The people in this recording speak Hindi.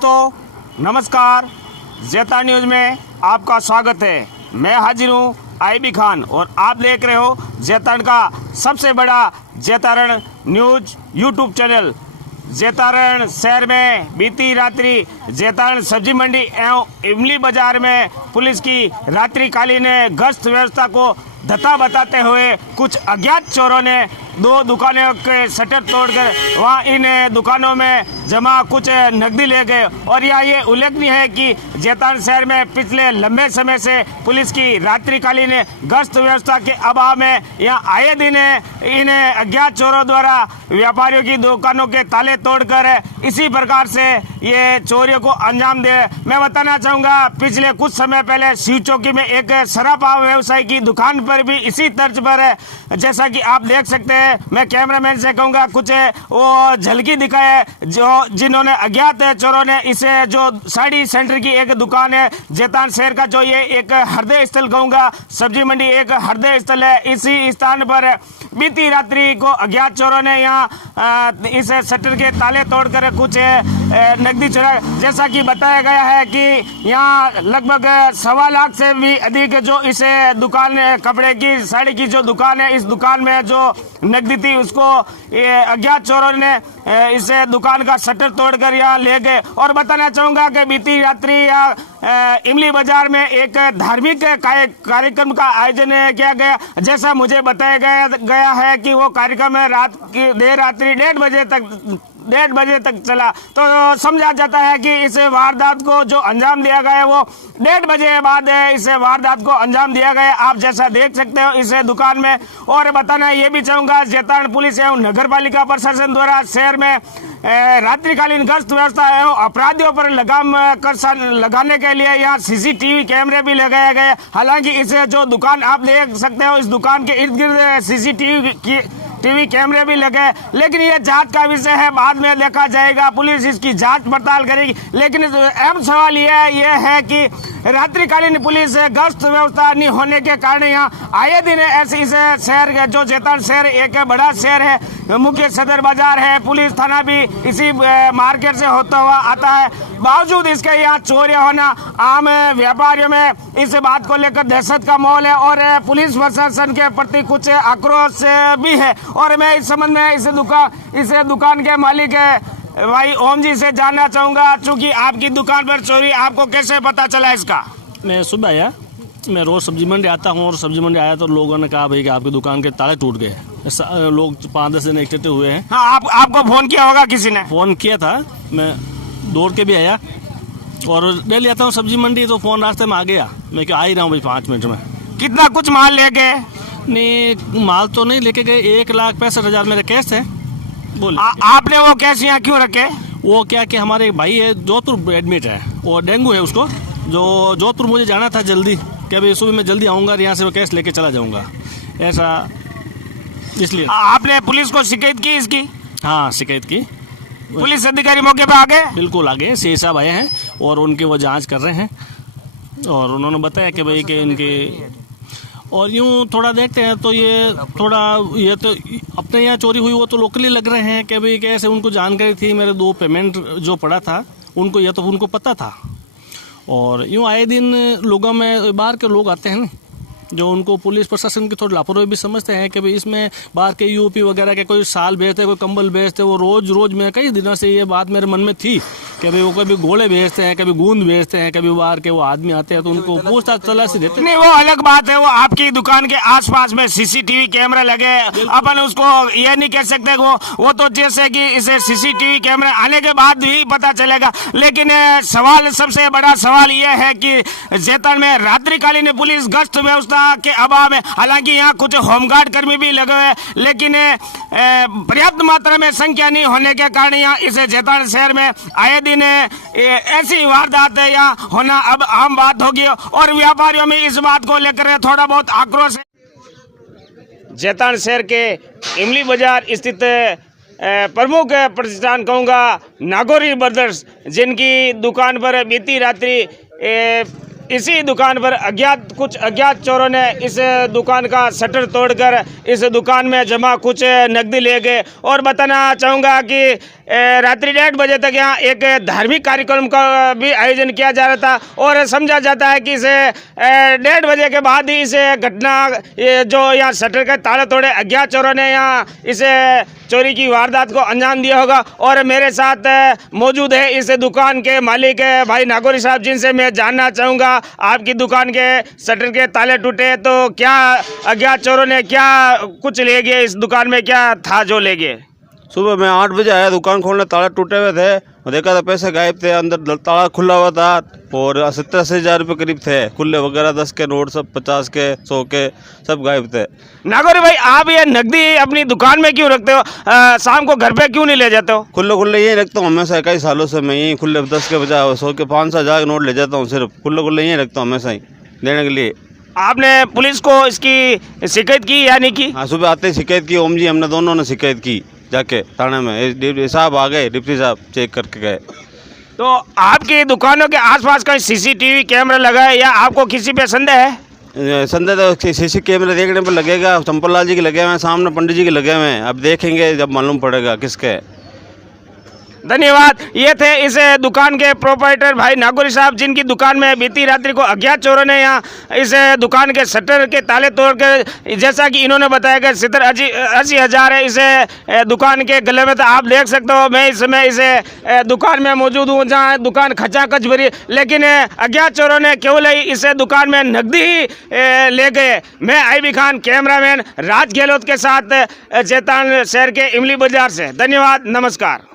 दोस्तों नमस्कार, जेता न्यूज़ में आपका स्वागत है। मैं हाजिर हूँ आईबी खान और आप देख रहे हो जेतारण का सबसे बड़ा Jaitaran news YouTube channel. Jaitaran शहर में बीती रात्रि जेतारण सब्जी मंडी एवं इमली बाजार में पुलिस की रात्रिकालीन गश्त व्यवस्था को धत्ता बताते हुए कुछ अज्ञात चोरों ने दो दुकानों के शटर तोड़कर वहां इन दुकानों में जमा कुछ नकदी ले गए। और यहाँ ये उल्लेखनीय है कि जेतारण शहर में पिछले लंबे समय से पुलिस की रात्रिकालीन गश्त व्यवस्था के अभाव में यहाँ आए दिन इन अज्ञात चोरों द्वारा व्यापारियों की दुकानों के ताले तोड़कर इसी प्रकार से ये चोरियों को अंजाम दे। मैं बताना चाहूँगा, पिछले कुछ समय पहले शिव चौकी में एक सराफा व्यवसायी की दुकान पर भी इसी तर्ज पर, जैसा कि आप देख सकते हैं, मैं कैमरामैन से कहूँगा कुछ वो झलकी दिखाए जिन्होंने अज्ञात चोरों ने इसे जो साड़ी सेंटर की एक दुकान है जेतारण शहर का, जो ये एक हृदय स्थल कहूँगा, सब्जी मंडी एक हृदय स्थल है, इसी स्थान पर बीती रात्रि को अज्ञात चोरों ने यहाँ इस शटर के ताले तोड़कर कुछ नकदी चुरा। जैसा कि बताया गया है कि यहाँ लगभग 1.25 लाख से भी अधिक जो इस दुकान कपड़े की साड़ी की जो दुकान है, इस दुकान में जो नकदी थी उसको अज्ञात चोरों ने इस दुकान का शटर तोड़कर यहाँ ले गए। और बताना चाहूँगा कि बीती रात्रि यहाँ इमली बाजार में एक धार्मिक कार्यक्रम का आयोजन किया गया। जैसा मुझे बताया गया है कि वो कार्यक्रम रात की देर रात्रि 1:30 बजे तक चला, तो समझा जाता है कि इस वारदात को जो अंजाम दिया गया है वो 1:30 बजे बाद इस वारदात को अंजाम दिया गया। आप जैसा देख सकते हो इस दुकान में। और बताना ये भी चाहूँगा, जेतारण पुलिस एवं नगर पालिका प्रशासन द्वारा शहर में रात्रिकालीन गश्त व्यवस्था एवं अपराधियों पर लगाम लगाने के लिए यहाँ सीसीटीवी कैमरे भी लगाए गए। हालांकि इस जो दुकान आप देख सकते हो, इस दुकान के इर्द गिर्द सीसीटीवी कैमरे भी लगे, लेकिन ये जांच का विषय है, बाद में देखा जाएगा, पुलिस इसकी जांच पड़ताल करेगी। लेकिन अहम सवाल ये है कि रात्रिकालीन पुलिस गश्त व्यवस्था नहीं होने के कारण यहाँ आए दिन ऐसे इस शहर जो जेतारण शहर एक बड़ा शहर है, मुख्य सदर बाजार है, पुलिस थाना भी इसी मार्केट से होता हुआ आता है, बावजूद इसके यहाँ चोरियां होना आम व्यापारियों में इस बात को लेकर दहशत का माहौल है और पुलिस प्रशासन के प्रति कुछ आक्रोश भी है। और मैं इस संबंध में इस दुकान के मालिक भाई ओम जी से जानना चाहूँगा, चूँकि आपकी दुकान पर चोरी आपको कैसे पता चला इसका? मैं सुबह आया, मैं रोज़ सब्जी मंडी आता हूँ और सब्जी मंडी आया तो लोगों ने कहा भाई कि आपकी दुकान के ताले टूट गए। लोग 5-10 दिन इकट्ठे हुए हैं। हाँ, आपको फ़ोन किया होगा किसी ने? फ़ोन किया था, मैं दौड़ के भी आया और ले आता हूँ सब्जी मंडी, तो फ़ोन रास्ते में आ गया, मैं क्या आ ही रहा हूँ भाई 5 मिनट में। कितना कुछ माल ले गए? नहीं, माल तो नहीं लेके गए, 1,65,000 मेरे कैश है। बोले आपने वो कैश यहाँ क्यों रखे? वो क्या कि हमारे एक भाई है जोधपुर एडमिट है, वो डेंगू है उसको, जो जोधपुर मुझे जाना था जल्दी, क्या भाई सुबह मैं जल्दी आऊँगा, यहाँ से वो कैश लेके चला जाऊँगा, ऐसा इसलिए। आपने पुलिस को शिकायत की इसकी? हाँ, शिकायत की। पुलिस अधिकारी मौके पर आ गए? बिल्कुल आ गए, सी साहब आए हैं और उनकी वो जांच कर रहे हैं और उन्होंने बताया कि भाई कि इनके, और यूँ थोड़ा देखते हैं तो ये तो अपने यहाँ चोरी हुई वो तो लोकली लग रहे हैं कि भाई कैसे उनको जानकारी थी, मेरे 2 पेमेंट जो पड़ा था उनको, ये तो उनको पता था। और यूँ आए दिन लोगों में बाहर के लोग आते हैं ना, जो उनको पुलिस प्रशासन की थोड़ी लापरवाही भी समझते हैं कि भाई इसमें बाहर के यूपी वगैरह के कोई साल बेचते, कोई कंबल बेचते, वो रोज़ में कई दिनों से ये बात मेरे मन में थी कि भाई वो कभी गोले बेचते हैं, कभी गूंद बेचते हैं, कभी बाहर के वो आदमी आते हैं तो उनको पूछताछ तलाशी देते। नहीं, वो अलग बात है, वो आपकी दुकान के आसपास में सीसीटीवी कैमरा लगे, अपन उसको ये नहीं कह सकते वो तो जैसे कि इसे सीसीटीवी कैमरा आने के बाद भी पता चलेगा। लेकिन सवाल, सबसे बड़ा सवाल ये है कि जेतारण में रात्रिकालीन पुलिस गश्त व्यवस्था के अभाव में, हालांकि यहाँ कुछ होमगार्ड कर्मी भी लगे हुए, लेकिन पर्याप्त मात्रा में संख्या नहीं होने के कारण यहाँ इस जेतारण शहर में आए दिन ऐसी वारदात यहाँ होना अब आम बात होगी और व्यापारियों में इस बात को लेकर थोड़ा बहुत आक्रोश है। जेतारण शहर के इमली बाजार स्थित प्रमुख प्रतिष्ठान कहूँगा नागौरी ब्रदर्स, जिनकी दुकान पर बीती रात्रि इसी दुकान पर कुछ अज्ञात चोरों ने इस दुकान का शटर तोड़कर इस दुकान में जमा कुछ नकदी ले गए। और बताना चाहूँगा कि रात्रि 1:30 बजे तक यहाँ एक धार्मिक कार्यक्रम का भी आयोजन किया जा रहा था और समझा जाता है कि इसे 1:30 बजे के बाद ही इसे घटना जो यहाँ शटर के ताले तोड़े अज्ञात चोरों ने यहाँ इसे चोरी की वारदात को अंजाम दिया होगा। और मेरे साथ मौजूद है इस दुकान के मालिक भाई नागौरी साहब, जिनसे मैं जानना चाहूँगा आपकी दुकान के शटर के ताले टूटे तो क्या अज्ञात चोरों ने क्या कुछ ले गए, इस दुकान में क्या था जो ले गए? सुबह मैं 8 बजे आया दुकान खोलने, ताला टूटे हुए थे और देखा था पैसे गायब थे, अंदर ताला खुला हुआ था और 70-80 हज़ार रुपये करीब थे, खुले वगैरह 10 के नोट सब 50 के 100 के सब गायब थे। नागौरी भाई, आप ये नकदी अपनी दुकान में क्यों रखते हो? शाम को घर पे क्यों नहीं ले जाते हो? खुले यही रखता हूँ हमेशा, कई सालों से मैं यही खुले 10 के बजाय 100 के 500 हज़ार के नोट ले जाता हूँ, सिर्फ खुले यही रखता हूँ हमेशा ही देने के लिए। आपने पुलिस को इसकी शिकायत की या नहीं की? हाँ, सुबह आते ही शिकायत की, ओम जी हमने दोनों ने शिकायत की जाके थाने में, साहब आ गए, डिप्टी साहब चेक करके गए। तो आपकी दुकानों के आसपास कहीं सीसीटीवी कैमरा लगा है या आपको किसी पे संदेह है? संदेह तो सीसी कैमरे देखने पर लगेगा, चंपल लाल जी के लगे हुए हैं, सामने पंडित जी के लगे हुए हैं, अब देखेंगे जब मालूम पड़ेगा किसके। धन्यवाद। ये थे इस दुकान के प्रोप्राइटर भाई नागौरी साहब, जिनकी दुकान में बीती रात्रि को अज्ञात चोरों ने यहाँ इस दुकान के शटर के ताले तोड़कर, जैसा कि इन्होंने बताया कि 70-80 हज़ार है इस दुकान के गले में। तो आप देख सकते हो मैं इस समय इस दुकान में मौजूद हूँ जहाँ दुकान खचाखच भरी, लेकिन अज्ञात चोरों ने केवल इस दुकान में नकदी ही ले गए। मैं आईबी खान, कैमरामैन राज गहलोत के साथ जैतान शहर के इमली बाजार से। धन्यवाद, नमस्कार।